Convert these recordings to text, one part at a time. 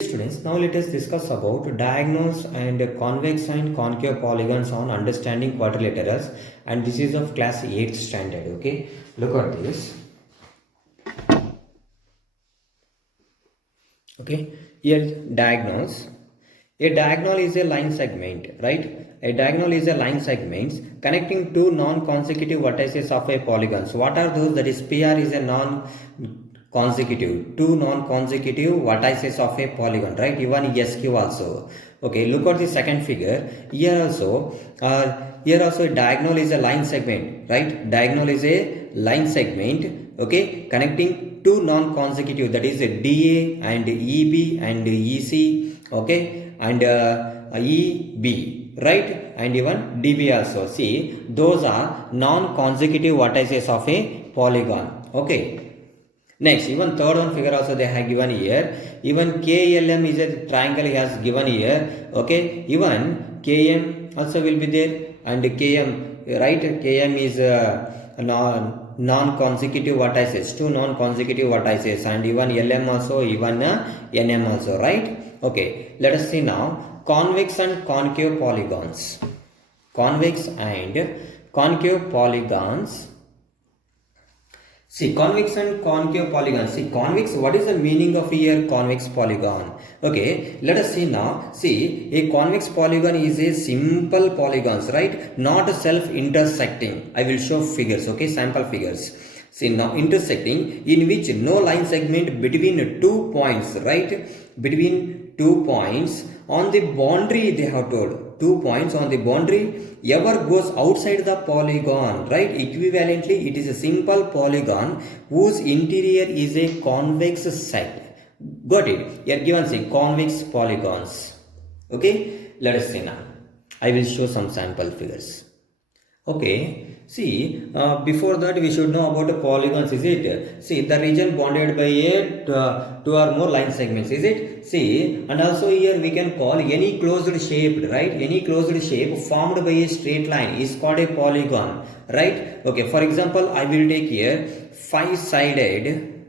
Students, now let us discuss about diagonals and convex and concave polygons on understanding quadrilaterals, and this is of class 8th standard. Okay, look at this. Okay, here diagonals. A diagonal is a line segment, right? A diagonal is a line segment connecting two non-consecutive vertices of a polygon. So what are those? That is, PR is a non-consecutive, two non-consecutive vertices of a polygon, right? Even SQ also. Okay, look at the second figure. Here also a diagonal is a line segment, right? Diagonal is a line segment, okay, connecting two non-consecutive, that is DA and EB and EC, okay, and EB, right, and even DB also. See, those are non-consecutive vertices of a polygon. Okay. Next, even third one figure also they have given here. Even KLM is a triangle he has given here. Okay. Even KM also will be there, and KM, right? KM is non-consecutive vertices, two non-consecutive vertices, and even LM also, even NM also, right? Okay. Let us see now convex and concave polygons. Convex and concave polygons. See, convex and concave polygons. See, convex, what is the meaning of here convex polygon? Okay, let us see now. See, a convex polygon is a simple polygons, right? Not self-intersecting. I will show figures, okay, sample figures. See, now intersecting, in which no line segment between 2 points, right? Between 2 points on the boundary, they have told. 2 points on the boundary ever goes outside the polygon, right? Equivalently, it is a simple polygon whose interior is a convex side. Got it? Here given say convex polygons. Okay, let us see now. I will show some sample figures. Okay, see, before that we should know about the polygons, is it? See, the region bounded by a two or more line segments, is it? See, and also here we can call any closed shape, right? Any closed shape formed by a straight line is called a polygon, right? Okay, for example, I will take here five-sided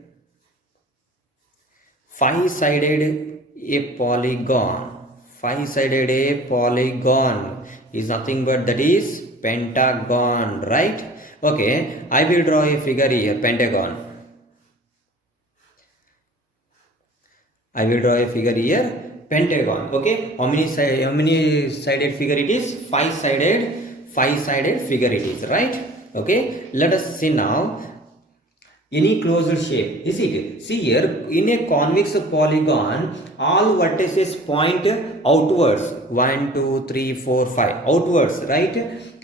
a polygon. Five-sided a polygon is nothing but that is pentagon, right? Okay, I will draw a figure here, pentagon. I will draw a figure here, pentagon. Okay, how many sided figure it is? Five-sided figure it is, right? Okay, let us see now. Any closed shape, is it? See here, in a convex polygon, all vertices point outwards. 1, 2, 3, 4, 5. Outwards, right?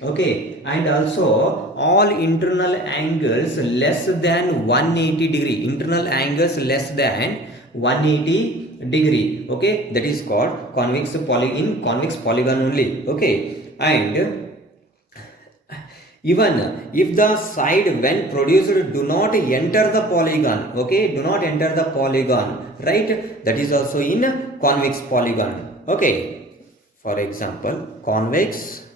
Okay. And also, all internal angles less than 180 degree. Internal angles less than 180 degree. Okay. That is called convex polygon only. Okay. And even if the side when produced do not enter the polygon, okay, do not enter the polygon, right, that is also in convex polygon. Okay, for example, convex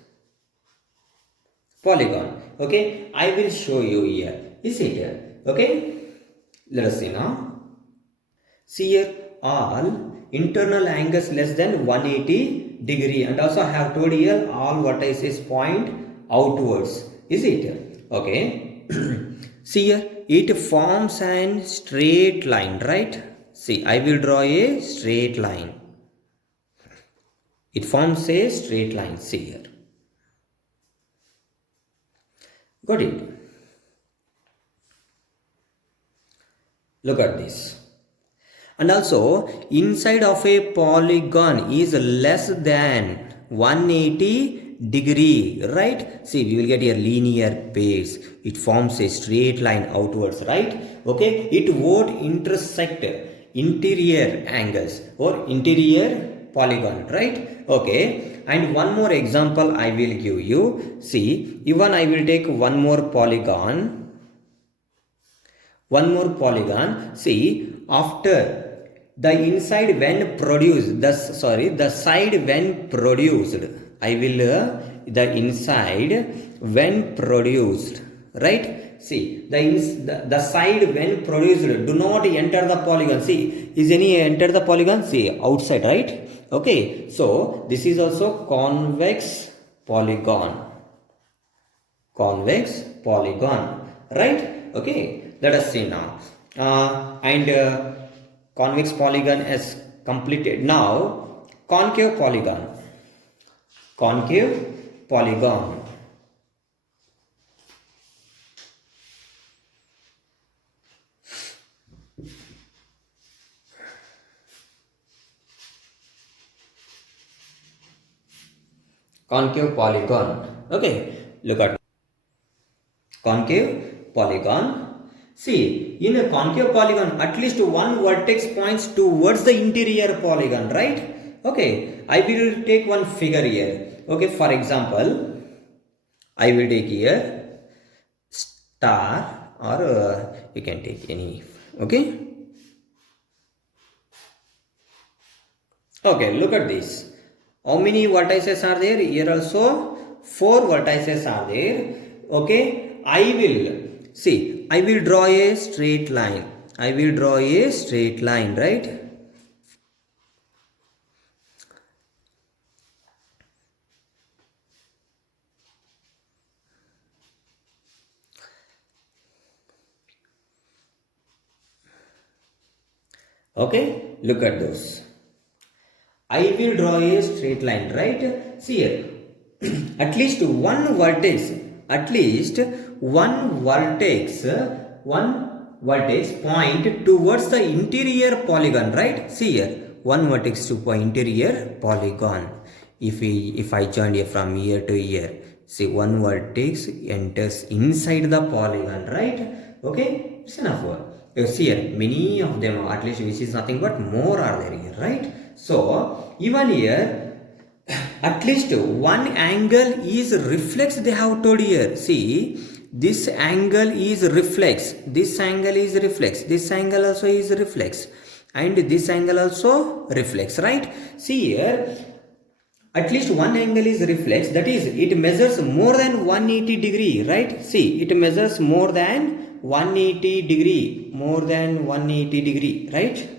polygon. Okay, I will show you here. Is it here? Okay, let us see now. See here, all internal angles less than 180 degree, and also I have told here all vertices point outwards. Is it? Okay. See here, it forms an straight line, right? See, I will draw a straight line. It forms a straight line. See here. Got it? Look at this. And also, inside of a polygon is less than 180 degree, right? See, we will get a linear base. It forms a straight line outwards, right? Okay, it won't intersect interior angles or interior polygon, right? Okay, and one more example I will give you. See, even I will take one more polygon. See, after the inside when produced, the side when produced, I will the inside when produced, right? See, the side when produced do not enter the polygon. See, is any enter the polygon? See, outside, right? Okay, so this is also convex polygon. Convex polygon, right? Okay, let us see now. Convex polygon is completed. Now, concave polygon. Concave polygon. Concave polygon. Okay, look at concave polygon. See, in a concave polygon, at least one vertex points towards the interior polygon, right? Okay, I will take one figure here. Okay, for example, I will take here star, or you can take any. Okay. Okay, look at this. How many vertices are there? Here also 4 vertices are there. Okay, I will draw a straight line. I will draw a straight line, right? Okay, look at those. I will draw a straight line, right? See here, at least one vertex point towards the interior polygon, right? See here, one vertex to point interior polygon. If I join here from here to here, see, one vertex enters inside the polygon, right? Okay, it's enough. You see here, many of them, at least which is nothing but more are there here, right? So even here, at least one angle is reflex, they have told here. See, this angle is reflex, this angle is reflex, this angle also is reflex, and this angle also reflex, right? See here, at least one angle is reflex, that is, it measures more than 180 degree, right? See, it measures more than 180 degree, more than 180 degree, right?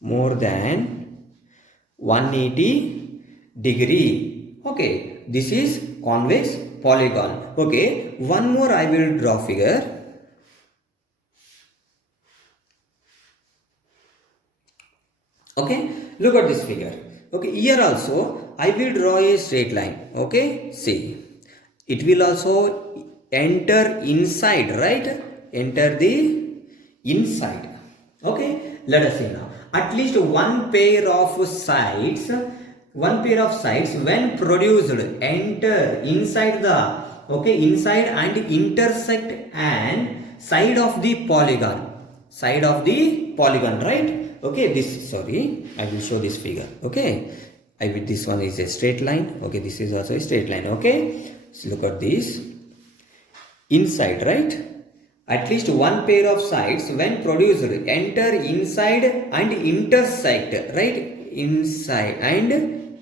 More than 180 degree. Okay, this is convex polygon. Okay, one more I will draw figure. Okay, look at this figure. Okay, here also I will draw a straight line. Okay, see, it will also enter inside, right? Enter the inside. Okay, let us see now. At least one pair of sides when produced enter inside the, okay, inside and intersect and side of the polygon, right? Okay, this, sorry, I will show this figure. Okay, this one is a straight line. Okay, this is also a straight line. Okay, so look at this. Inside, right? At least one pair of sides when produced enter inside and intersect, right? Inside and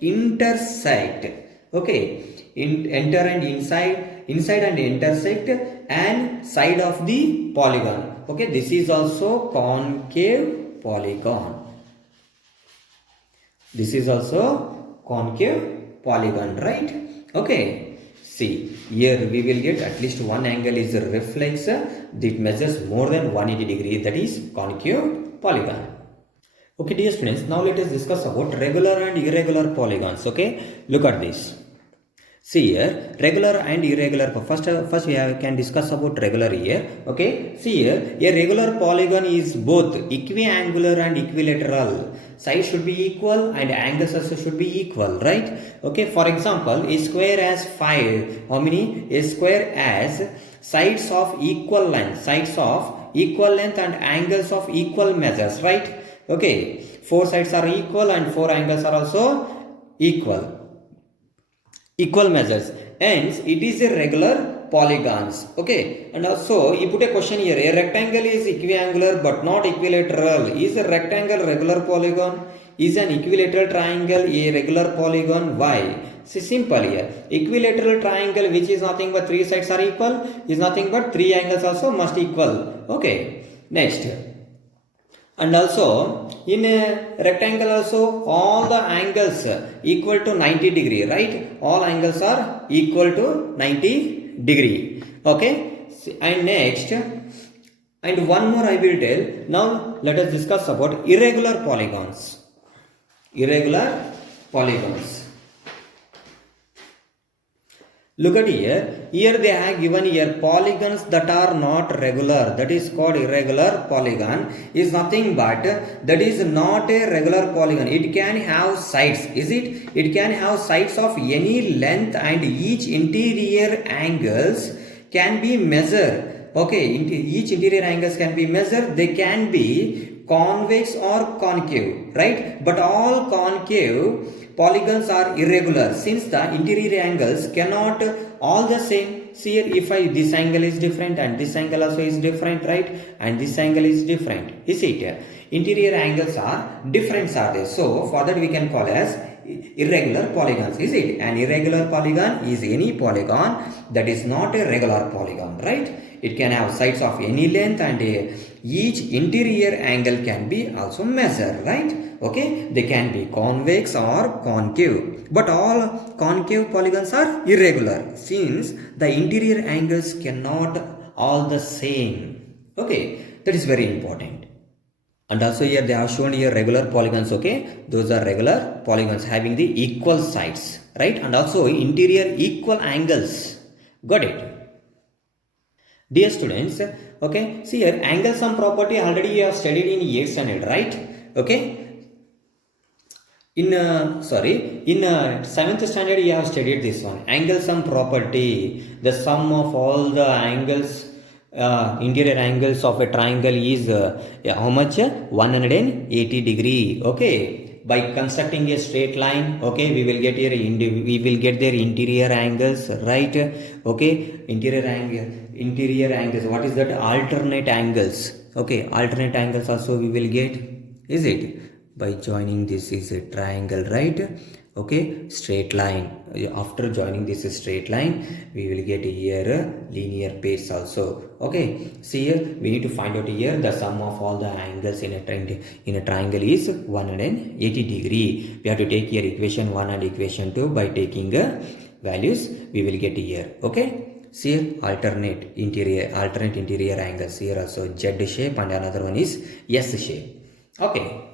intersect. Okay, enter and inside and intersect and side of the polygon. Okay, this is also concave polygon. This is also concave polygon, right? Okay, see, here we will get at least one angle is reflex, that measures more than 180 degree, that is concave polygon. Okay, dear students, now let us discuss about regular and irregular polygons. Okay, look at this. See here, regular and irregular. First can discuss about regular here. Okay, see here, a regular polygon is both equiangular and equilateral. Sides should be equal and angles also should be equal, right? Okay, for example, a square has 5. How many? A square has sides of equal length, and angles of equal measures, right? Okay, 4 sides are equal and 4 angles are also equal measures, hence it is a regular polygons. Okay, and also you put a question here, a rectangle is equiangular but not equilateral. Is a rectangle regular polygon? Is an equilateral triangle a regular polygon? Why? See, simple here. Equilateral triangle which is nothing but three sides are equal is nothing but three angles also must equal. Okay. Next. And also in a rectangle also all the angles equal to 90 degree, right? All angles are equal to 90 degree. Okay. And next, and one more I will tell. Now let us discuss about irregular polygons. Irregular polygons. Look at here. Here they have given here polygons that are not regular. That is called irregular polygon. Is nothing but that is not a regular polygon. It can have sides. Is it? It can have sides of any length and each interior angles can be measured. Okay, each interior angles can be measured. They can be convex or concave, right? But all concave polygons are irregular since the interior angles cannot all the same. See here, if this angle is different and this angle also is different, right? And this angle is different. Is it? Interior angles are different, are they? So for that we can call as irregular polygons. Is it? An irregular polygon is any polygon that is not a regular polygon, right? It can have sides of any length and each interior angle can be also measured, right? Okay, they can be convex or concave, but all concave polygons are irregular since the interior angles cannot all the same. Okay, that is very important. And also here they have shown here regular polygons. Okay, those are regular polygons having the equal sides, right? And also interior equal angles. Got it? Dear students, okay, see here angle sum property already you have studied in 8th standard, right? Okay, in 7th standard you have studied this one, angle sum property. The sum of all the angles, interior angles of a triangle is how much? 180 degree. Okay, by constructing a straight line, okay, we will get here their interior angles, right? Okay, interior angles, what is that? Alternate angles. Okay, alternate angles also we will get. Is it? By joining this is a triangle, right? Okay, straight line. After joining this straight line we will get here a linear pace also. Okay, see here we need to find out here the sum of all the angles in a triangle is 180 degree. We have to take here equation 1 and equation 2. By taking values we will get here. Okay, see here alternate interior angles. Here also Z shape and another one is S shape. Okay.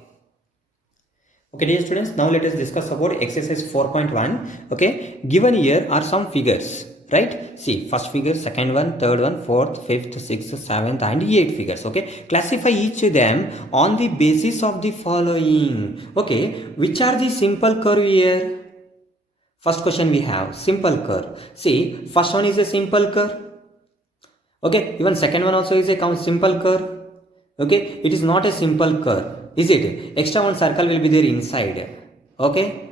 Okay, dear students, now let us discuss about exercise 4.1. Okay, given here are some figures, right? See, first figure, second one, third one, fourth, fifth, sixth, seventh and 8th figures. Okay, classify each of them on the basis of the following. Okay, which are the simple curve here? First question we have simple curve. See, first one is a simple curve. Okay, even second one also is a simple curve. Okay, it is not a simple curve. Is it? Extra one circle will be there inside. Okay,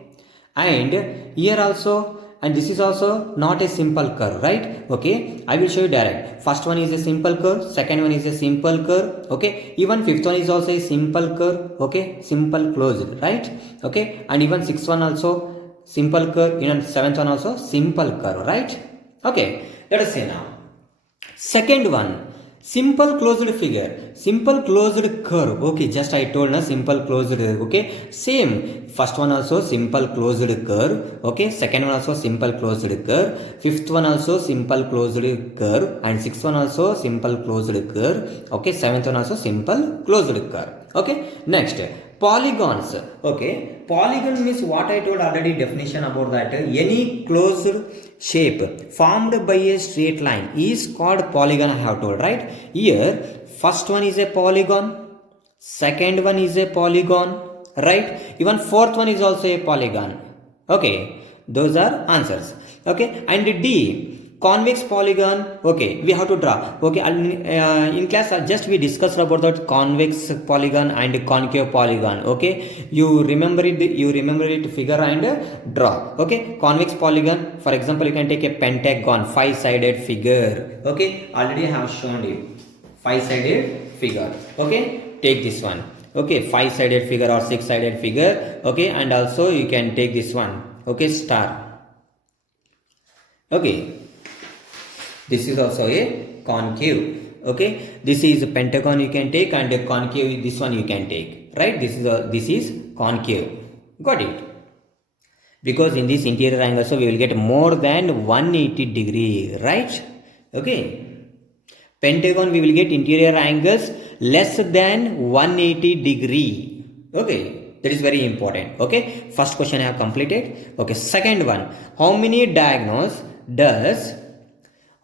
and here also, and this is also not a simple curve, right? Okay, I will show you direct. First one is a simple curve, second one is a simple curve. Okay, even fifth one is also a simple curve. Okay, simple closed, right? Okay, and even sixth one also simple curve, even seventh one also simple curve, right? Okay, let us say now second one, simple closed figure, simple closed curve. Okay, just I told na simple closed. Okay, same, first one also simple closed curve. Okay, second one also simple closed curve, fifth one also simple closed curve, and sixth one also simple closed curve. Okay, seventh one also simple closed curve. Okay, next polygons. Okay, polygon means what I told already definition about that. Any closed shape formed by a straight line is called polygon, I have told, right? Here first one is a polygon, second one is a polygon, right? Even fourth one is also a polygon. Okay, those are answers. Okay, and D, convex polygon. Okay, we have to draw. Okay, in class just we discussed about that convex polygon and concave polygon. Okay, you remember it figure and draw. Okay, convex polygon, for example, you can take a pentagon, 5-sided figure. Okay, already I have shown you 5-sided figure. Okay, take this one. Okay, 5-sided figure or 6-sided figure. Okay, and also you can take this one. Okay, star. Okay, this is also a concave. Okay, this is a pentagon you can take, and a concave, this one you can take, right? This is concave. Got it? Because in this interior angle, so we will get more than 180 degree, right? Okay. Pentagon, we will get interior angles less than 180 degree. Okay, that is very important. Okay, first question I have completed. Okay, second one, does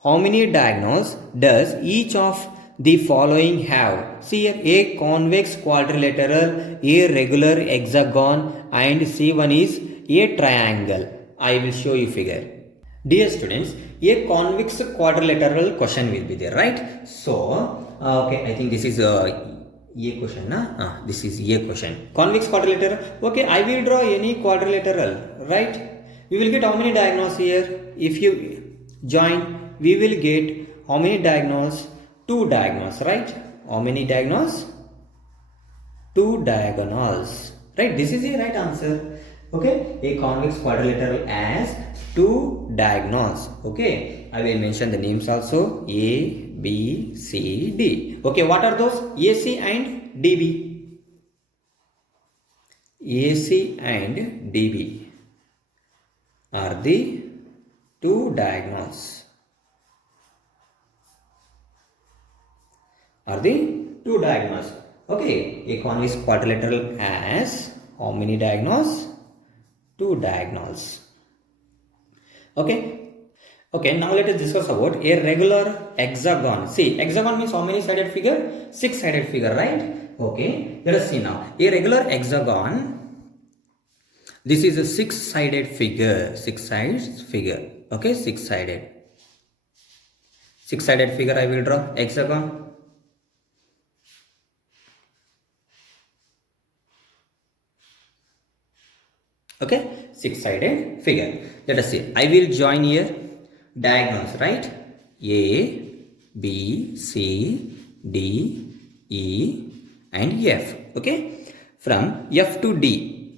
how many diagonals does each of the following have? See here, a convex quadrilateral, a regular hexagon, and C1 is a triangle. I will show you figure. Dear students, a convex quadrilateral question will be there, right? So, okay, I think this is a question, na? This is a question. Convex quadrilateral. Okay, I will draw any quadrilateral, right? We will get how many diagonals here? If you join, we will get how many diagonals? Two diagonals, right? How many diagonals? Two diagonals, right? This is the right answer. Okay, a convex quadrilateral has two diagonals. Okay, I will mention the names also: A, B, C, D. Okay, what are those? AC and DB. AC and DB are the two diagonals. Are the two diagonals. Okay, a convex quadrilateral has how many diagonals? Two diagonals. Okay. Okay, now let us discuss about a regular hexagon. See, hexagon means how many sided figure? Six sided figure, right? Okay, let us see now. A regular hexagon, this is a six sided figure. Six sides figure. Okay, six sided. Six sided figure I will draw. Hexagon. Okay, six sided figure. Let us see. I will join here diagonals, right? A, B, C, D, E and F. Okay, from F to D,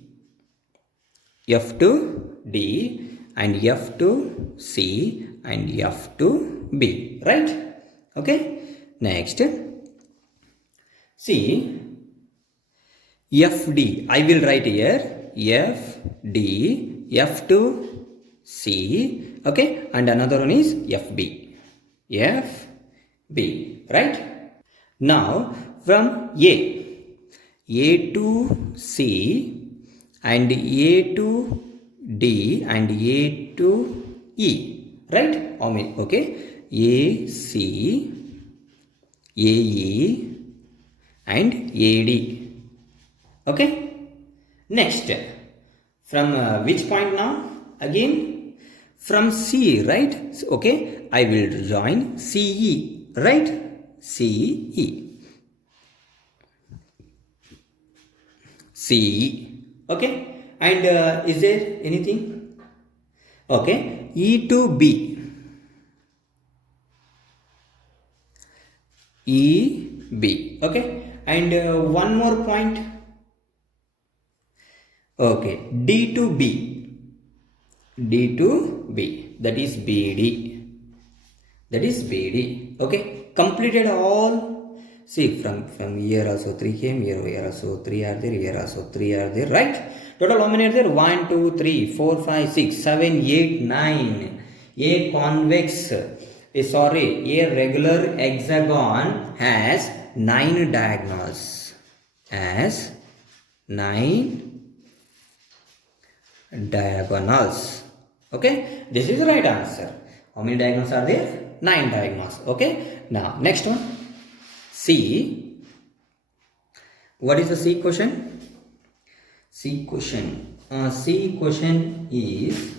F to D and F to C and F to B, right? Okay, next see FD. I will write here FD, F to C, okay, and another one is FB, FB, right? Now from A to C and A to D and A to E, right? Okay, A, C, AE and AD, okay? Next, from which point now? Again, from C, right? So, okay, I will join CE, right? CE. CE. Okay. And is there anything? Okay. E to B. EB. Okay. And one more point. Okay, D to B, D to B, that is BD, that is BD. Okay, completed all. See, from here also 3 came, here also 3 are there, here also 3 are there, right? Total how many are there? 1, 2, 3, 4, 5, 6, 7, 8, 9. A convex, a regular hexagon has 9 diagonals, has 9 diagonals. Okay, this is the right answer. How many diagonals are there? 9 diagonals. Okay, now next one. C. What is the C question? C question. C question is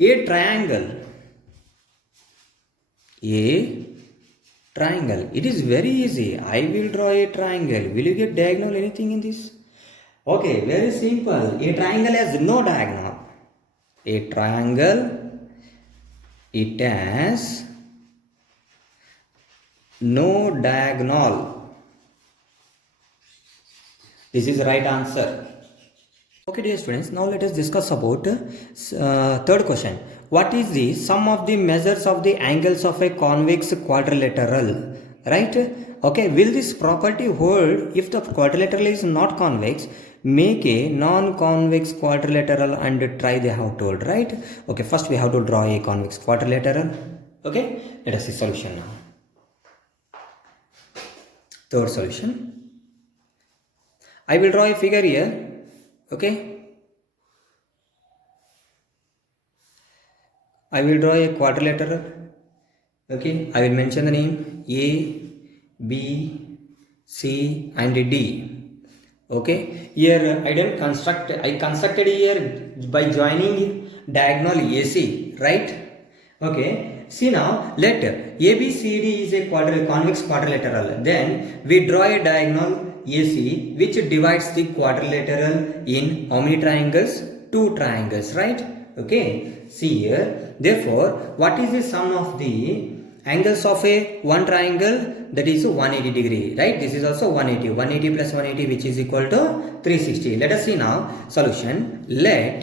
a triangle. A triangle. It is very easy. I will draw a triangle. Will you get diagonal anything in this? Okay, very simple. A triangle has no diagonal. A triangle, it has no diagonal. This is the right answer. Okay, dear students, now let us discuss about third question. What is the sum of the measures of the angles of a convex quadrilateral? Right? Okay, will this property hold if the quadrilateral is not convex? Make a non-convex quadrilateral and try they have told, right? Okay, first we have to draw a convex quadrilateral. Okay, let us see solution now. Third solution. I will draw a figure here. Okay, I will draw a quadrilateral. Okay, I will mention the name A, B, C and D. Okay, here I constructed here by joining diagonal AC, right? Okay, see now let ABCD is a convex quadrilateral. Then we draw a diagonal AC which divides the quadrilateral in how many triangles? Two triangles, right? Okay, see here. Therefore, what is the sum of the angles of a one triangle? That is 180 degree, right? This is also 180. 180 plus 180 which is equal to 360. Let us see now solution. Let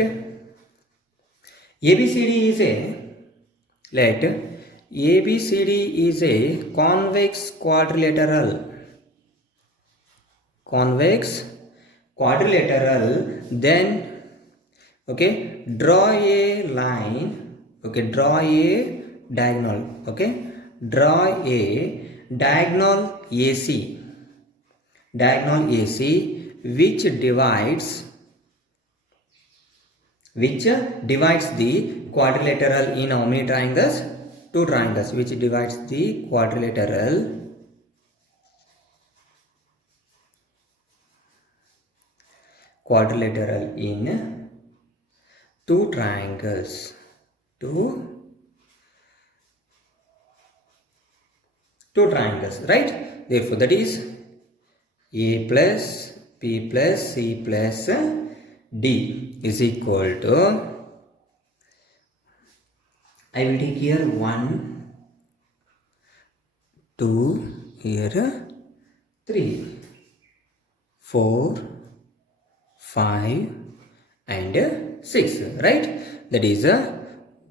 ABCD is a convex quadrilateral. Convex quadrilateral. Then okay, draw a line. Okay, draw a diagonal. Okay, draw a diagonal AC which divides the quadrilateral in how many triangles? Two triangles, which divides the quadrilateral in two triangles. Two triangles, right? Therefore, that is A plus B plus C plus D is equal to, I will take here 1, 2, here 3, 4, 5 and 6, right? That is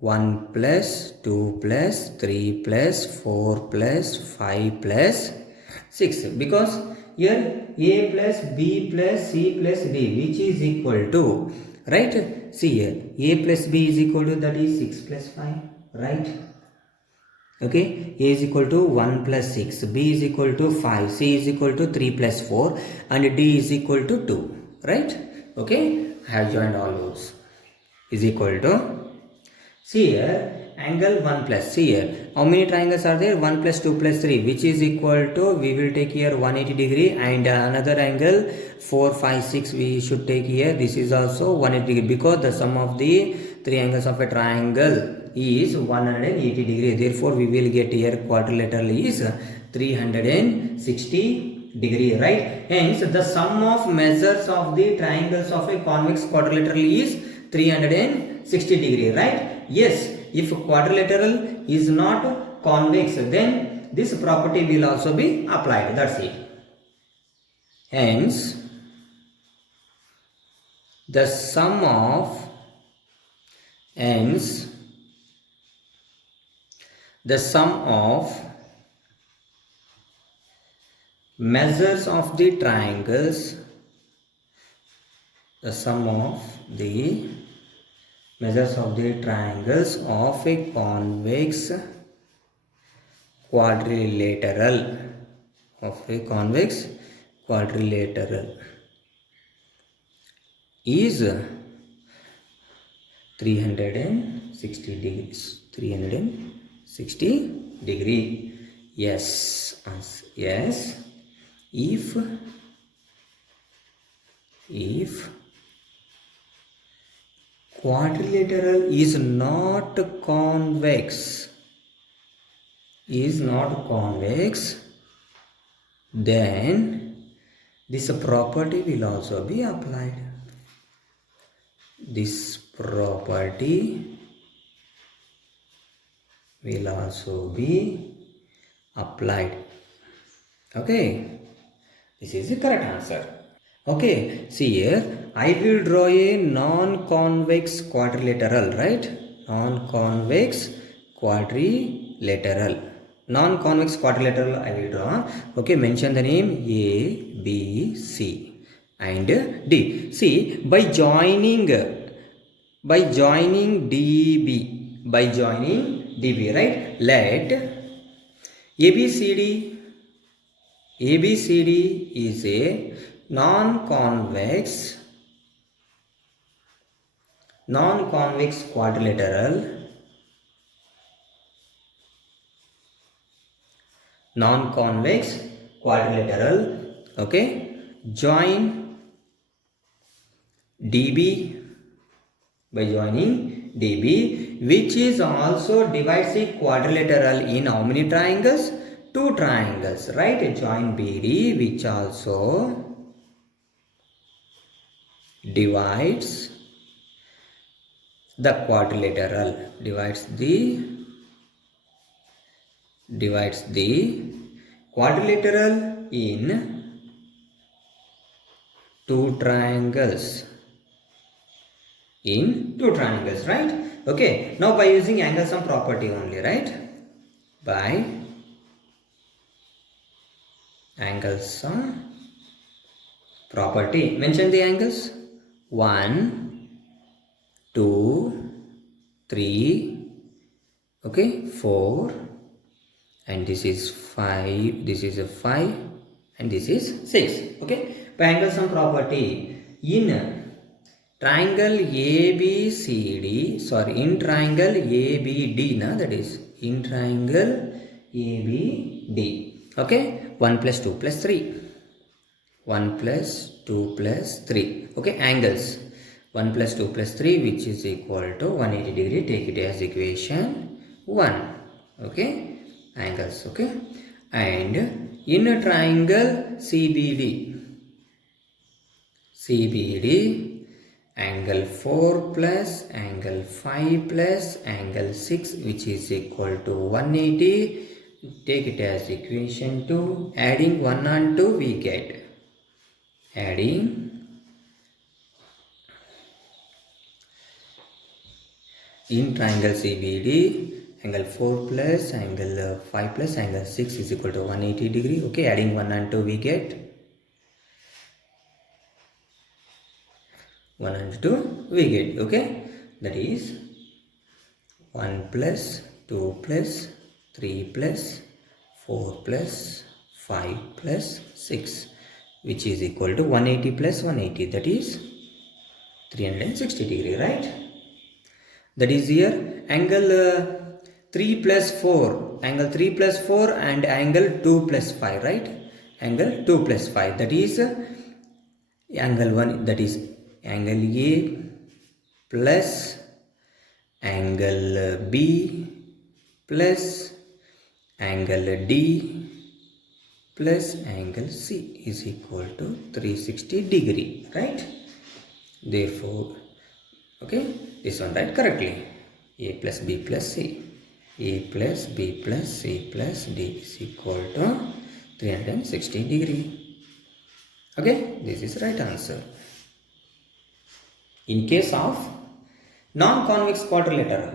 1 plus 2 plus 3 plus 4 plus 5 plus 6, because here A plus B plus C plus D which is equal to, right? See here A plus B is equal to, that is 6 plus 5, right? Okay, A is equal to 1 plus 6, B is equal to 5, C is equal to 3 plus 4 and D is equal to 2, right? Okay, I have joined all those. Is equal to, see here angle 1 plus, see here how many triangles are there? 1 plus 2 plus 3 which is equal to, we will take here 180 degree and another angle 4, 5, 6 we should take here. This is also 180 degree because the sum of the three angles of a triangle is 180 degree. Therefore, we will get here quadrilateral is 360 degree, right? Hence, the sum of measures of the triangles of a convex quadrilateral is 360 degree, right? Yes, if quadrilateral is not convex, then this property will also be applied. That's it. Hence, the sum of measures of the triangles, the sum of the measures of the triangles of a convex quadrilateral is 360 degrees. 360 degree. Yes, if quadrilateral is not convex, then this property will also be applied. This property will also be applied. Okay, this is the correct answer. Okay, see here, I will draw a non-convex quadrilateral, right? Non-convex quadrilateral. Non-convex quadrilateral I will draw. Okay, mention the name A, B, C and D. See, by joining DB, right? Let ABCD is a non-convex quadrilateral, okay. Join DB, by joining DB, which is also divides the quadrilateral in how many triangles? 2 triangles, right? Join BD, which also divides the quadrilateral, divides the quadrilateral in 2 triangles, right? Okay, now by using angle sum property only, right? By angle sum property, mention the angles 1, 2, 3, okay, 4, and this is 5, this is a 5, and this is 6. Okay, by angle sum property in triangle ABCD, in triangle ABD, that is in triangle ABD. Okay, 1 plus 2 plus 3. 1 plus 2 plus 3. Okay, angles 1 plus 2 plus 3, which is equal to 180 degree. Take it as equation 1. Okay, angles. Okay, and in a triangle CBD, angle 4 plus angle 5 plus angle 6, which is equal to 180. Take it as equation 2. Adding 1 and 2, we get, adding in triangle CBD, angle 4 plus angle 5 plus angle 6 is equal to 180 degree. Okay, adding 1 and 2, we get 1 and 2, we get, okay, that is 1 plus 2 plus 3 plus 4 plus 5 plus 6, which is equal to 180 plus 180, that is 360 degree, right? That is here angle 3 plus 4, angle 3 plus 4 and angle 2 plus 5, right? Angle 2 plus 5, that is angle 1, that is angle A plus angle B plus angle D plus angle C is equal to 360 degree, right? Therefore, okay, this one write correctly. A plus B plus C. A plus B plus C plus D is equal to 360 degree. Okay, this is right answer. In case of non-convex quadrilateral.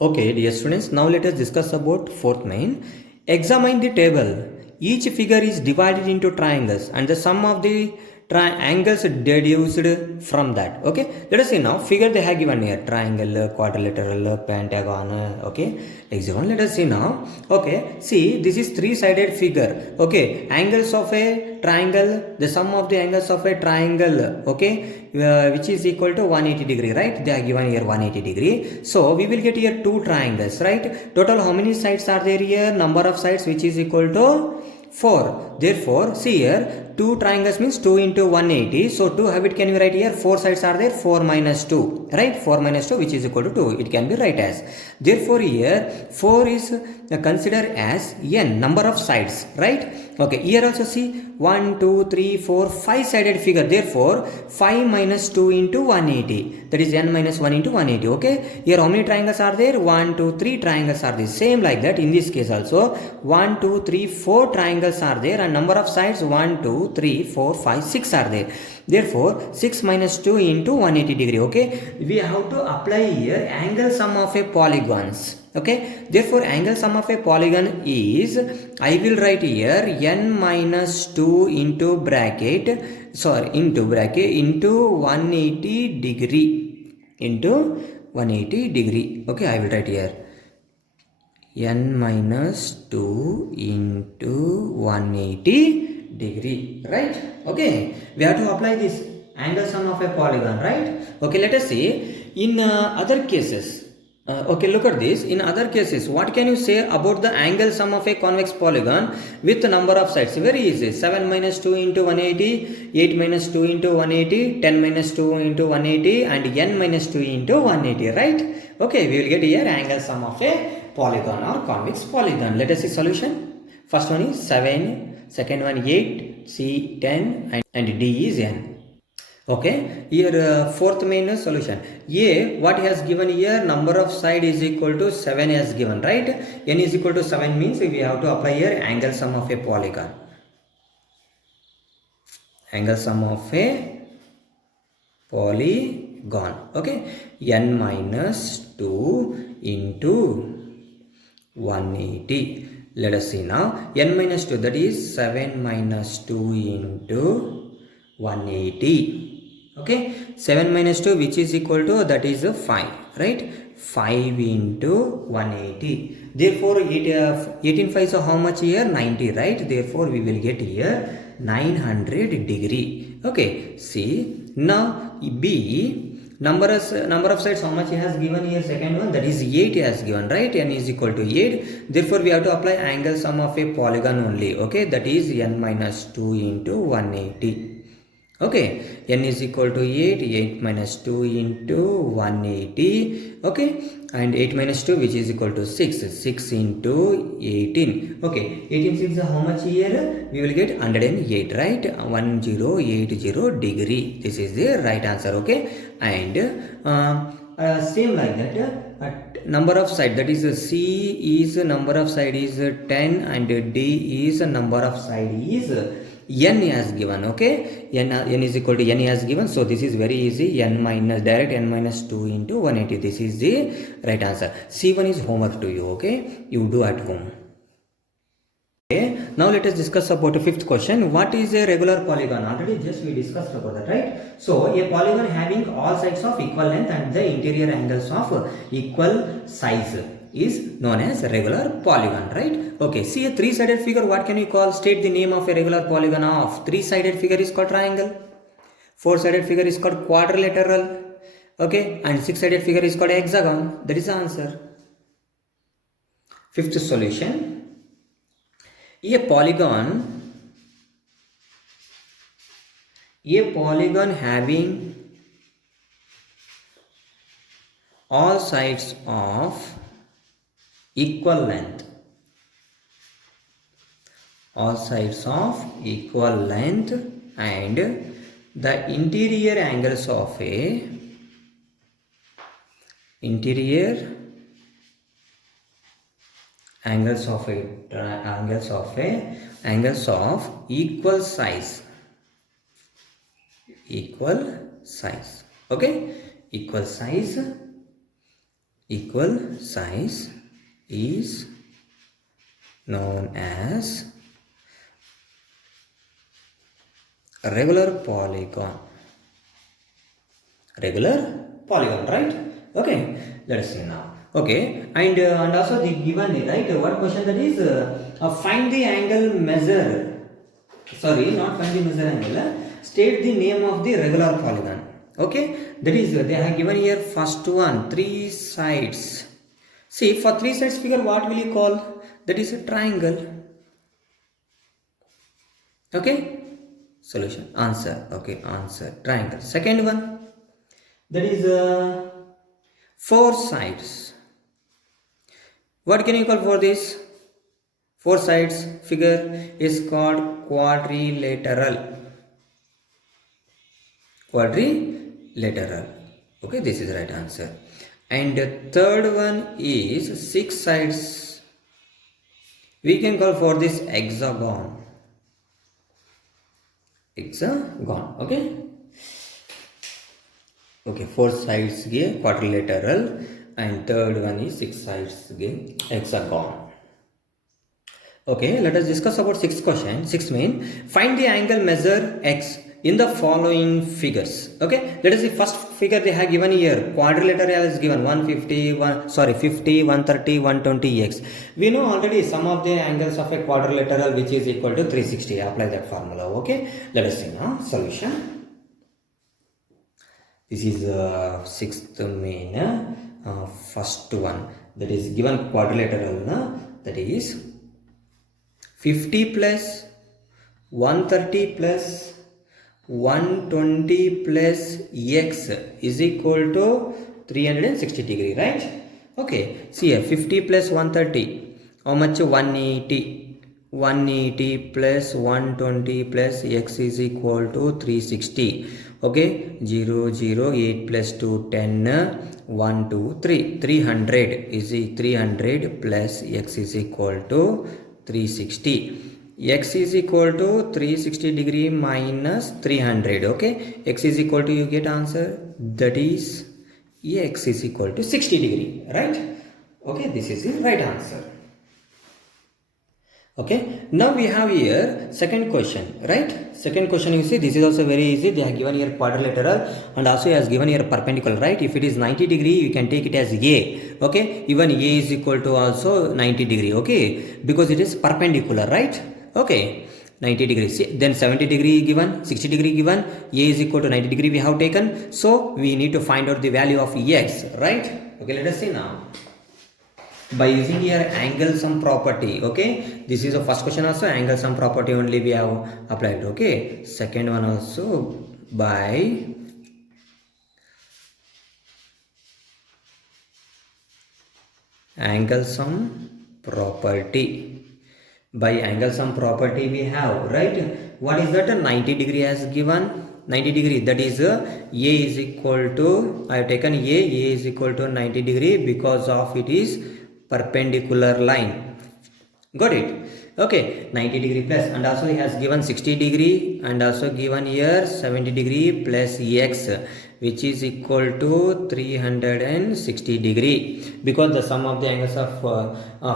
Okay, dear students, now let us discuss about fourth main. Examine the table. Each figure is divided into triangles and the sum of the angles deduced from that. Okay, let us see now. Figure they have given here: triangle, quadrilateral, pentagon. Okay, example. Let us see now. Okay, see, this is three-sided figure. Okay, angles of a triangle, the sum of the angles of a triangle. Okay, which is equal to 180 degree, right? They are given here 180 degree. So we will get here two triangles, right? Total how many sides are there here? Number of sides, which is equal to 4. Therefore, see here, 2 triangles means 2 into 180. So 2, how it can be write here? 4 sides are there, 4 minus 2, right? 4 minus 2, which is equal to 2. It can be write as. Therefore, here 4 is considered as n, number of sides, right? Okay, here also see 1, 2, 3, 4, 5 sided figure. Therefore, 5 minus 2 into 180. That is n minus 1 into 180. Okay, here how many triangles are there? 1, 2, 3 triangles are there. Same like that in this case also. 1, 2, 3, 4 triangles are there and number of sides 1, 2, 2, 3, 4, 5, 6 are there. Therefore, 6 minus 2 into 180 degree. Okay, we have to apply here angle sum of a polygons. Okay, therefore angle sum of a polygon is, I will write here n minus 2 into bracket into 180 degree into 180 degree. Okay, I will write here n minus 2 into 180 degree, right? Okay, we have to apply this angle sum of a polygon, right? Okay, let us see in other cases. Okay, look at this. In other cases, what can you say about the angle sum of a convex polygon with the number of sides? Very easy. 7 minus 2 into 180, 8 minus 2 into 180, 10 minus 2 into 180 and n minus 2 into 180, right? Okay, we will get here angle sum of a polygon or convex polygon. Let us see solution. First one is 7, second one 8, C 10 and D is n. Okay, here fourth main solution. A, what he has given here, number of side is equal to 7 has given, right? N is equal to 7 means we have to apply here angle sum of a polygon. Angle sum of a polygon. Okay, n minus 2 into 180. Let us see now. N minus 2, that is 7 minus 2 into 180. Okay, 7 minus 2, which is equal to, that is 5, right? 5 into 180. Therefore, 18 5 so how much here? 90, right? Therefore, we will get here 900 degree. Okay, see now B, number of sides how much he has given here, second one, that is 8 he has given, right? N is equal to 8. Therefore, we have to apply angle sum of a polygon only. Okay, that is n minus 2 into 180. Okay, n is equal to 8, 8 minus 2 into 180. Okay, and 8 minus 2, which is equal to 6, 6 into 18. Okay, 18 6 how much here? We will get 108, right? 1080 degree. This is the right answer. Okay, and same like that. Number of side, that is C is number of side is 10 and D is number of side is n has given. Okay, n is equal to n has given, so this is very easy. N minus 2 into 180. This is the right answer. C1 is homework to you. Okay, you do at home. Okay, now let us discuss about the fifth question. What is a regular polygon? Already just we discussed about that, right? So a polygon having all sides of equal length and the interior angles of equal size is known as a regular polygon, right? Okay, see a three-sided figure, what can we call? State the name of a regular polygon of three-sided figure is called triangle, four-sided figure is called quadrilateral, okay, and six-sided figure is called hexagon. That is the answer. Fifth solution. A polygon having all sides of equal length, and the interior angles of equal size. Okay, equal size is known as a regular polygon. Right? Okay, let us see now. Okay, and also the given, right? What question that is? Find the angle measure. Sorry, not find the measure angle. State the name of the regular polygon. Okay, that is they have given here first one, three sides. See, for three sides figure, what will you call? That is a triangle. Okay, solution, answer. Okay, answer, triangle. Second one, that is four sides. What can you call for this? Four sides figure is called quadrilateral. Okay, this is the right answer. And the third one is six sides. We can call for this hexagon. hexagon. Okay. Okay, 4 sides ಗೆ quadrilateral and third one is 6 sides ಗೆ hexagon. Okay, let us discuss about sixth question. Sixth mean find the angle measure x in the following figures. Okay, let us see first figure they have given here. Quadrilateral is given 50, 130, 120x. We know already sum of the angles of a quadrilateral which is equal to 360. Apply that formula. Okay, let us see now solution. This is sixth main first one, that is given quadrilateral that is 50 plus 130 plus 120 plus x is equal to 360 degree, right? Okay, see here 50 plus 130, how much? 180 plus 120 plus x is equal to 360. Okay, 0 0 8 plus 2 10 1 2 3 300 is 300 plus x is equal to 360. X is equal to 360 degree minus 300. Okay, x is equal to, you get answer, that is x is equal to 60 degree, right? Okay, this is the right answer. Okay, now we have here second question, right? Second question, you see, this is also very easy. They have given here quadrilateral and also has given here perpendicular, right? If it is 90 degree, you can take it as a. Okay, even a is equal to also 90 degree. Okay, because it is perpendicular, right? Okay, 90 degree. See, then 70 degree given, 60 degree given, a is equal to 90 degree we have taken. So we need to find out the value of x, right? Okay, let us see now. By using here angle sum property. Okay, this is the first question also, angle sum property only we have applied. Okay, second one also by angle sum property. By angle sum property we have, right? What is that? 90 degree has given 90 degree, that is a is equal to, I have taken a is equal to 90 degree because of it is perpendicular line. Got it? Okay, 90 degree plus, and also he has given 60 degree and also given here 70 degree plus x, which is equal to 360 degree, because the sum of the angles of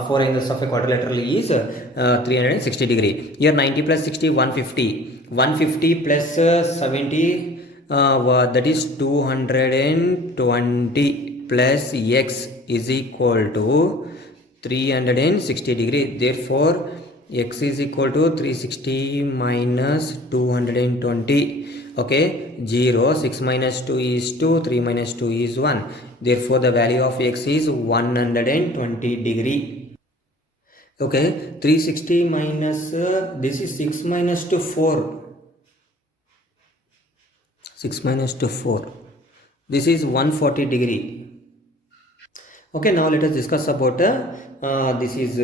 four angles of a quadrilateral is 360 degree. Here 90 plus 60 150, 150 plus 70 that is 220 plus x is equal to 360 degree. Therefore x is equal to 360 minus 220. Okay, 0, 6 minus 2 is 2, 3 minus 2 is 1. Therefore the value of x is 120 degree. Okay, 360 minus this is 6 minus 2 4, 6 minus 2 4, this is 140 degree. Okay, now let us discuss about this is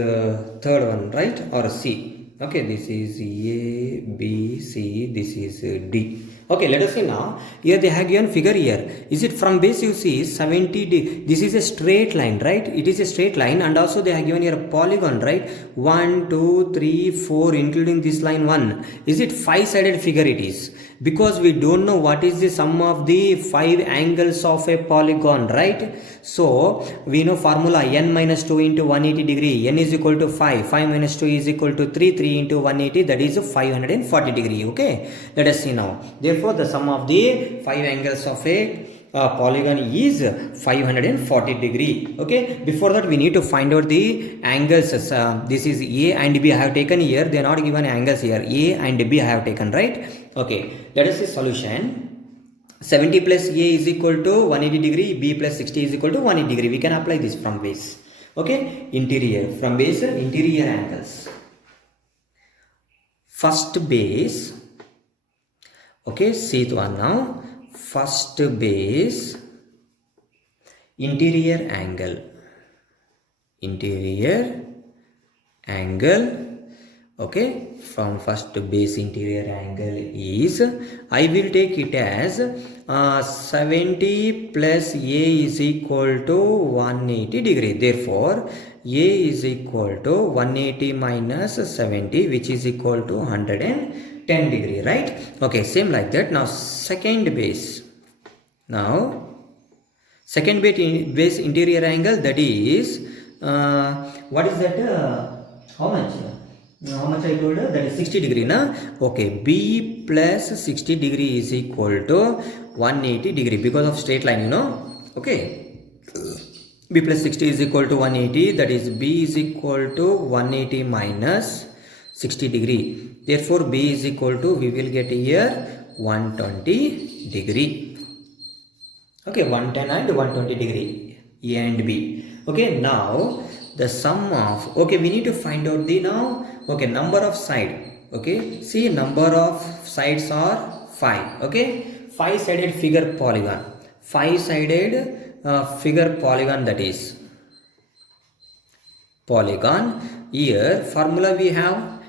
third one, right? Or C. Okay, this is A, B, C, this is D. Okay, let us see now. Here they have given figure here. Is it from base you see 70 degree. This is a straight line, right? It is a straight line, and also they have given here a polygon, right? 1, 2, 3, 4, including this line 1. Is it 5-sided figure? It is, because we don't know what is the sum of the 5 angles of a polygon, right? So we know formula n minus 2 into 180 degree. N is equal to 5. 5 minus 2 is equal to 3. 3 into 180, that is 540 degree. Okay, let us see now. Therefore the sum of the 5 angles of a polygon is 540 degree. Okay, before that we need to find out the angles. This is A and B I have taken here. They are not given angles here. A and B I have taken, right? Okay, let us see solution. 70 plus A is equal to 180 degree, B plus 60 is equal to 180 degree. We can apply this from base. Okay, interior, from base, interior angles. First base. Okay, see the one now. First base, interior angle. Interior angle. Okay, from first base interior angle is, I will take it as 70 plus A is equal to 180 degree. Therefore A is equal to 180 minus 70, which is equal to 120 10 degree, right? Okay, same like that. Now second base. Now second base interior angle, that is what is that? How much? How much I told her? That is 60 degree, na? Okay, B plus 60 degree is equal to 180 degree because of straight line, you know. Okay, B plus 60 is equal to 180. That is B is equal to 180 minus 60 degree. Therefore, B is equal to, we will get here 120 degree. Okay, 110 and 120 degree, A and B. Okay, now the sum of, okay, we need to find out the now, okay, number of side. Okay, see, number of sides are 5. Okay, 5-sided figure polygon. 5-sided figure polygon, that is polygon. Here formula we have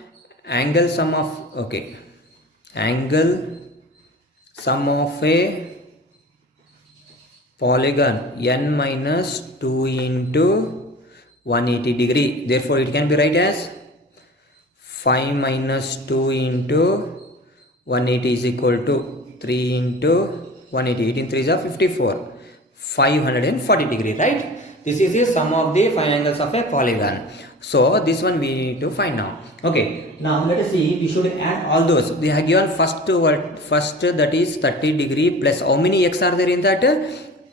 angle sum of, okay, angle sum of a polygon n minus 2 into 180 degree. Therefore, it can be write as 5 minus 2 into 180 is equal to 3 into 180. 18 3s are 54. 540 degree, right? This is the sum of the 5 angles of a polygon. So this one we need to find now. Okay, now let us see, we should add all those. They have given first that is 30 degree plus how many x are there in that?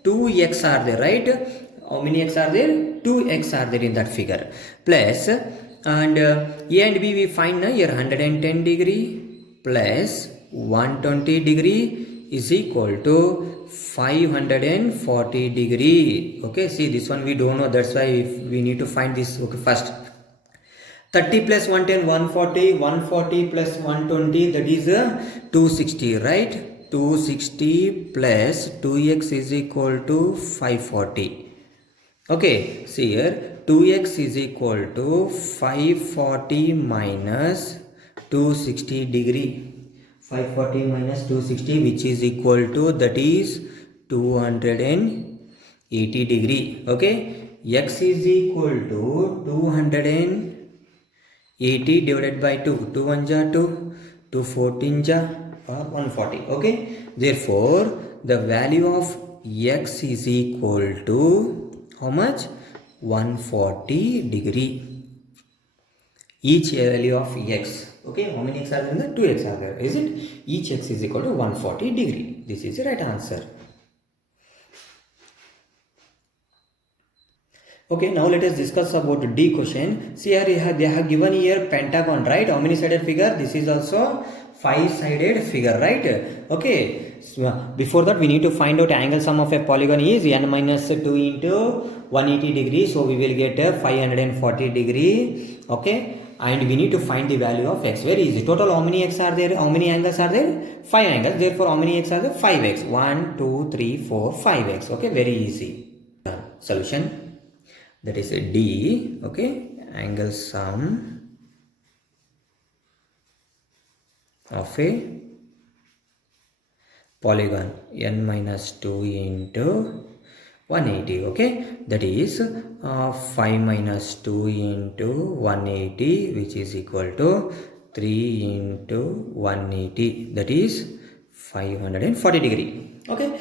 2x are there, right? How many x are there? 2x are there in that figure. Plus, and A and B we find here 110 degree plus 120 degree is equal to 540 degree. Okay, see, this one we don't know, that's why we need to find this. Okay, first 30 plus 110, 140, 140 plus 120, that is 260, right? 260 plus 2x is equal to 540. Okay, see here, 2x is equal to 540 minus 260 degree. 540 minus 260, which is equal to, that is 280 degree. Okay, x is equal to 280 divided by 2. 2 1 ja 2, 2 14 ja 140. Okay, therefore the value of x is equal to how much? 140 degree. Each value of x. Okay, how many x are there? 2x are there, is it? Each x is equal to 140 degree. This is the right answer. Okay, now let us discuss about D question. See here, they have given here pentagon, right? How many sided figure? This is also 5-sided figure, right? Okay, so before that we need to find out angle sum of a polygon is n minus 2 into 180 degree. So we will get 540 degree. Okay, and we need to find the value of x. Very easy. Total how many x are there? How many angles are there? 5 angles. Therefore, how many x are there? 5x. 1, 2, 3, 4, 5x. Okay, very easy. Solution. That is a D. Okay, angle sum of a polygon n minus 2 into 180. Okay, that is 5 minus 2 into 180, which is equal to 3 into 180, that is 540 degree. Okay,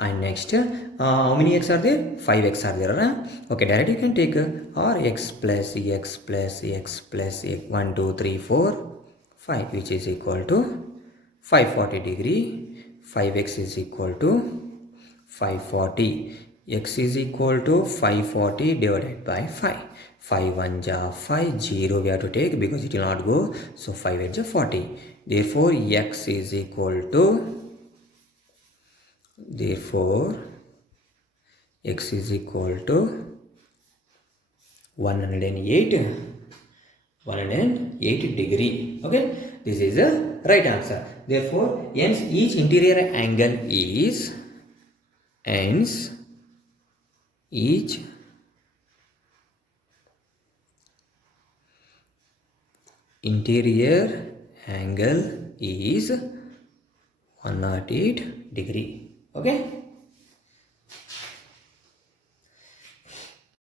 and next how many x are there? 5x are there. Okay, directly you can take or x plus x plus x plus 1 2 3 4 5, which is equal to 540 degree. 5x is equal to 540. X is equal to 540 divided by 5. 5 1 ja 5, 0 we have to take because it will not go. So 5 8 ja 40. Therefore, x is equal to, therefore x is equal to 108 degree. Okay, this is the right answer. Therefore, hence each interior angle is, hence each interior angle is 108 degree. Okay.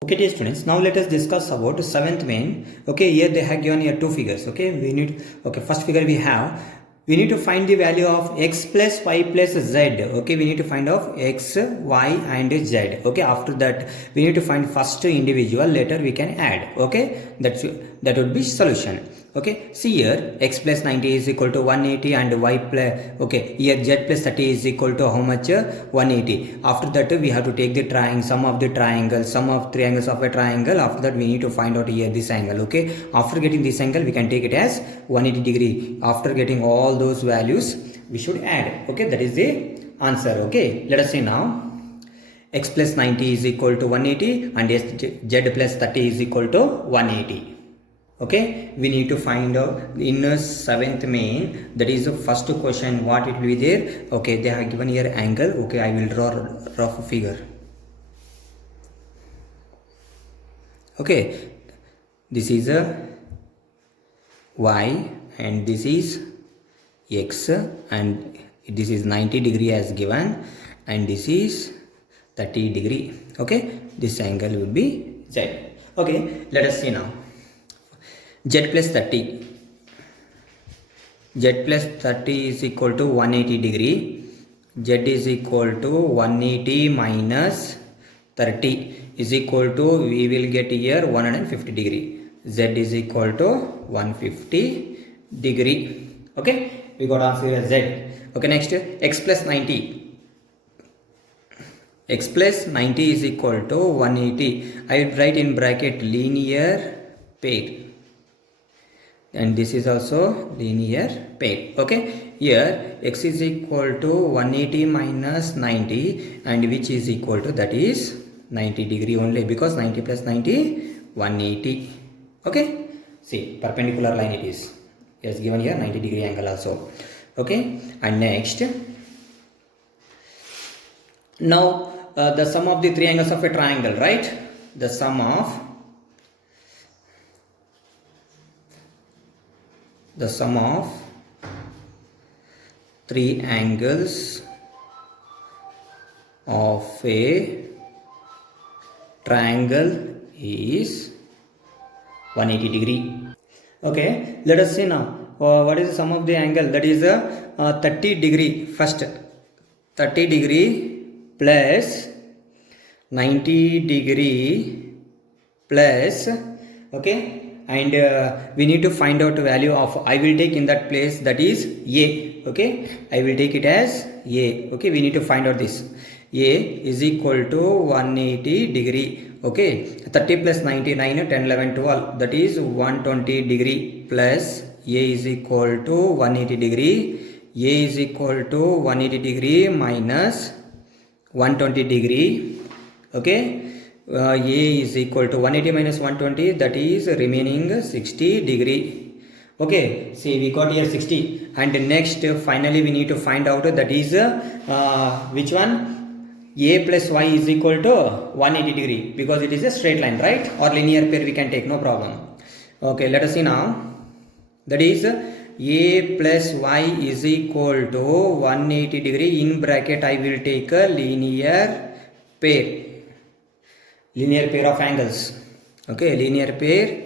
Okay, dear students, now let us discuss about 7th main. Okay, here they have given here 2 figures. Okay, we need, okay, first figure we have we need to find the value of x plus y plus z. Okay, we need to find of x, y and z. Okay, after that we need to find first individual, later we can add. Okay, that would be solution. Okay, see here, x plus 90 is equal to 180 and y plus, okay, here z plus 30 is equal to how much? 180. After that we have to take the triangle, sum of the triangle, sum of three angles of a triangle. After that we need to find out here this angle. Okay, after getting this angle we can take it as 180 degree. After getting all those values we should add. Okay, that is the answer. Okay, let us see now. X plus 90 is equal to 180 and z plus 30 is equal to 180. Okay, we need to find out in 7th main, that is the first question, what it will be there. Okay, they have given here angle. Okay, I will draw rough figure. Okay, this is a y and this is x and this is 90 degree as given and this is 30 degree. Okay, this angle will be z. Okay, let us see now. Z plus 30. Z plus 30 is equal to 180 degree. Z is equal to 180 minus 30 is equal to, we will get here 150 degree. Z is equal to 150 degree. Okay, we got answer as Z. Okay, next x plus 90. X plus 90 is equal to 180. I will write in bracket linear pair. And this is also linear pair. Okay, here x is equal to 180 minus 90 and which is equal to, that is 90 degree only, because 90 plus 90 180. Okay, see, perpendicular line it is. Yes, given here 90 degree angle also. Okay, and next, now the sum of the three angles of a triangle, right? The sum of three angles of a triangle is 180 degree. Okay, let us see now. What is the sum of the angle? That is 30 degree. First 30 degree plus 90 degree plus, okay, and we need to find out the value of, I will take in that place, that is a. Okay, I will take it as a. Okay, we need to find out this. A is equal to 180 degree. Okay, 30 plus 99, 10, 11, 12, that is 120 degree plus a is equal to 180 degree. A is equal to 180 degree minus 120 degree. Okay, a is equal to 180 minus 120, that is remaining 60 degree. Okay, see, we got here 60. And next, finally we need to find out, that is which one? A plus y is equal to 180 degree, because it is a straight line, right? Or linear pair we can take, no problem. Okay, let us see now. That is a plus y is equal to 180 degree. In bracket I will take a linear pair. Linear pair of angles. Okay, linear pair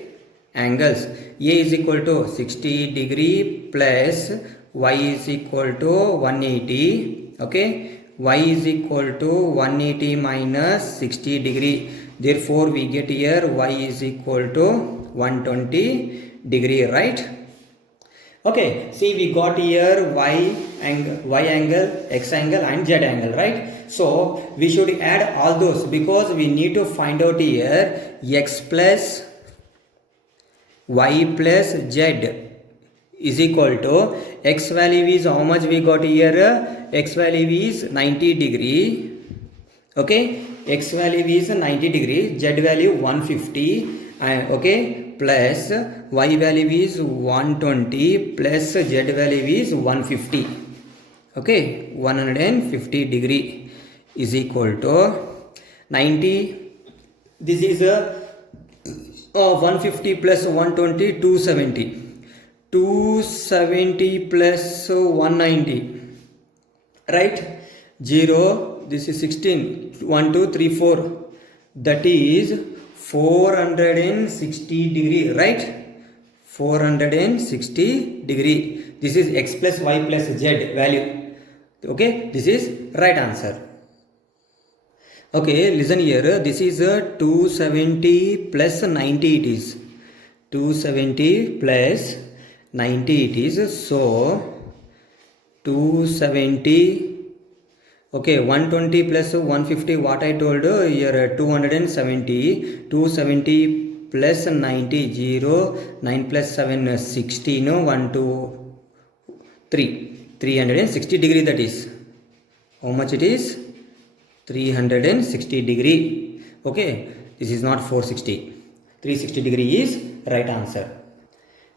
angles. A is equal to 60 degree plus y is equal to 180. Okay, y is equal to 180 minus 60 degree. Therefore we get here y is equal to 120 degree, right? Okay, see, we got here y angle, x angle and z angle, right? So we should add all those, because we need to find out here x plus y plus z is equal to, x value is how much we got here? X value is 90 degree. Okay, x value is 90 degree, z value 150. Okay, plus y value is 120 plus z value is 150. Okay, 150 degree is equal to 90. This is 150 plus 120, 270. 270 plus 190, right? 0, this is 16, 1, 2, 3, 4, that is 460 degree, right? 460 degree. This is x plus y plus z value. Okay, this is right answer. Okay, listen here. This is 270 plus 90 it is. 270 plus 90 it is. So 270. Okay, 120 plus 150 what I told here 270. 270 plus 90 0 9 plus 7 16 1 2 3 360 degree, that is how much it is 360 degree. Okay, this is not 460, 360 degree is right answer.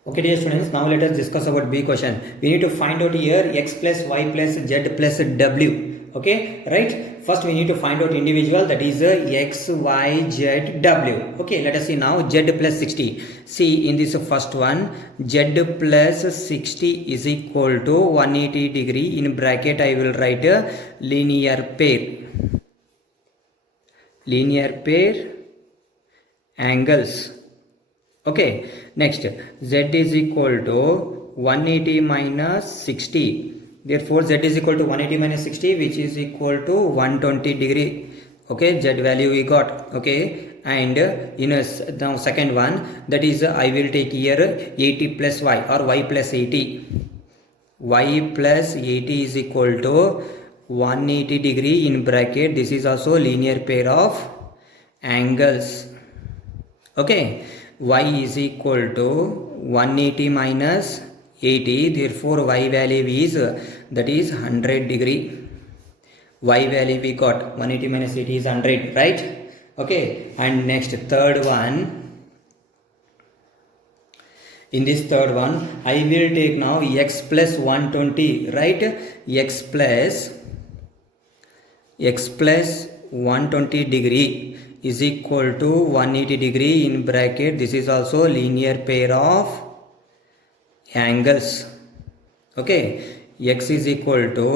Okay dear students, now let us discuss about B question. We need to find out here x plus y plus z plus w. Okay, right, first we need to find out individual, that is x, y, z, w. Okay, let us see now z plus 60. See in this first one, z plus 60 is equal to 180 degree. In bracket I will write a linear pair angles. Okay, next z is equal to 180 minus 60. Therefore z is equal to 180 minus 60, which is equal to 120 degree. Okay, z value we got. Okay, and in now second one, that is I will take here 80 plus y or y plus 80. Y plus 80 is equal to 180 degree. In bracket this is also linear pair of angles. Okay, y is equal to 180 minus 80, therefore y value is that is 100 degree. Y value we got 180 minus 80 is 100, right? Okay, and next third one. In this third one I will take now x plus 120, right? X plus 120 degree is equal to 180 degree. In bracket this is also linear pair of angles. Okay, x is equal to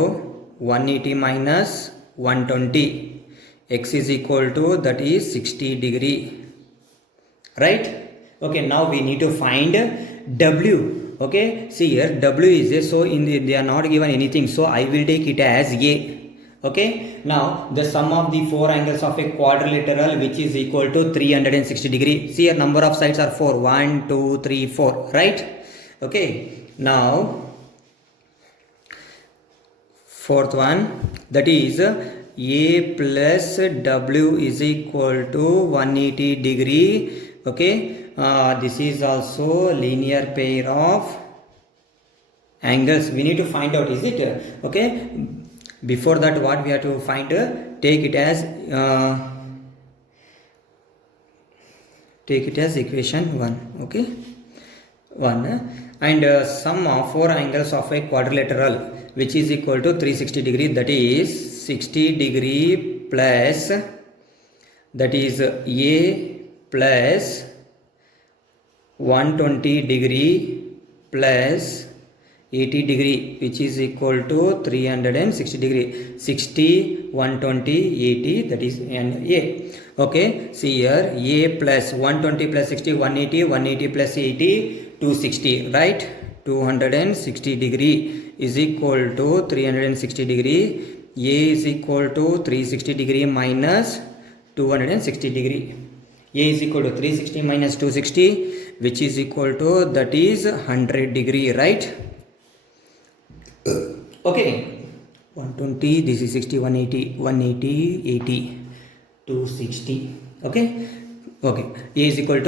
180 minus 120. X is equal to that is 60 degree, right? Okay, now we need to find w. Okay, see here w is a, so in the, they are not given anything, so I will take it as a. Okay, now the sum of the four angles of a quadrilateral which is equal to 360 degree. See here number of sides are 4, 1 2 3 4, right? Okay, now fourth one, that is a plus w is equal to 180 degree. Okay, this is also linear pair of angles. We need to find out, is it? Okay, before that what we have to find, take it as equation 1. Okay, 1 and sum of four angles of a quadrilateral which is equal to 360 degree, that is 60 degree plus, that is a plus 120 degree plus 80 degree, which is equal to 360 degree. 60 120 80, that is and a. Okay, see here a plus 120 plus 60 180, 180 plus 80 260, right? 260 degree is equal to 360 degree. A is equal to 360 degree minus 260 degree. A is equal to 360 minus 260, which is equal to that is 100 degree, right? Okay, 120, this is 60, 180, 180, 80, 260. Okay, okay. A is equal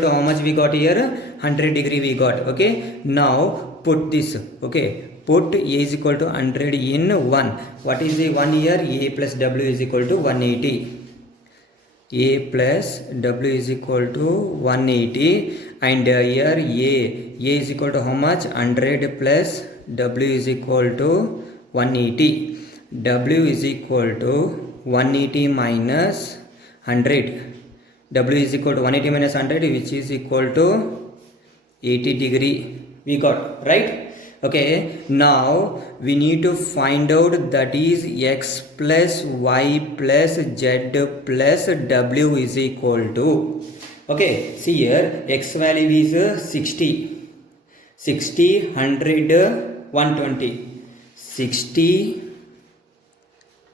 to how much we got here? 100 degree we got. Okay, now put this. Okay, put a is equal to 100 in 1. What is the 1 here? A plus w is equal to 180. A plus w is equal to 180, and here a is equal to how much? 100 plus w is equal to 180. W is equal to 180 minus 100. W is equal to 180 minus 100, which is equal to 80 degree. We got, right? Okay, now we need to find out, that is x plus y plus z plus w is equal to. Okay, see here x value is 60. 60, 100, 120. 60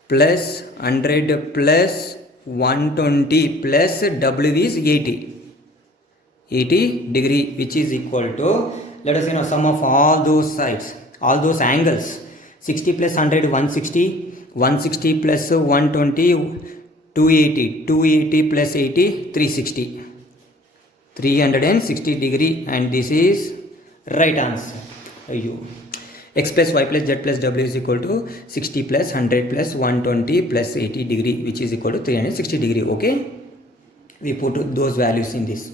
plus 100 plus 120 plus W is 80. 80 degree, which is equal to, let us sum of all those sides, all those angles. 60 plus 100, 160, 160 plus 120, 280, 280 plus 80, 360. 360 degree, and this is right answer. X plus y plus z plus w is equal to 60 plus 100 plus 120 plus 80 degree, which is equal to 360 degree. Okay, we put those values in this.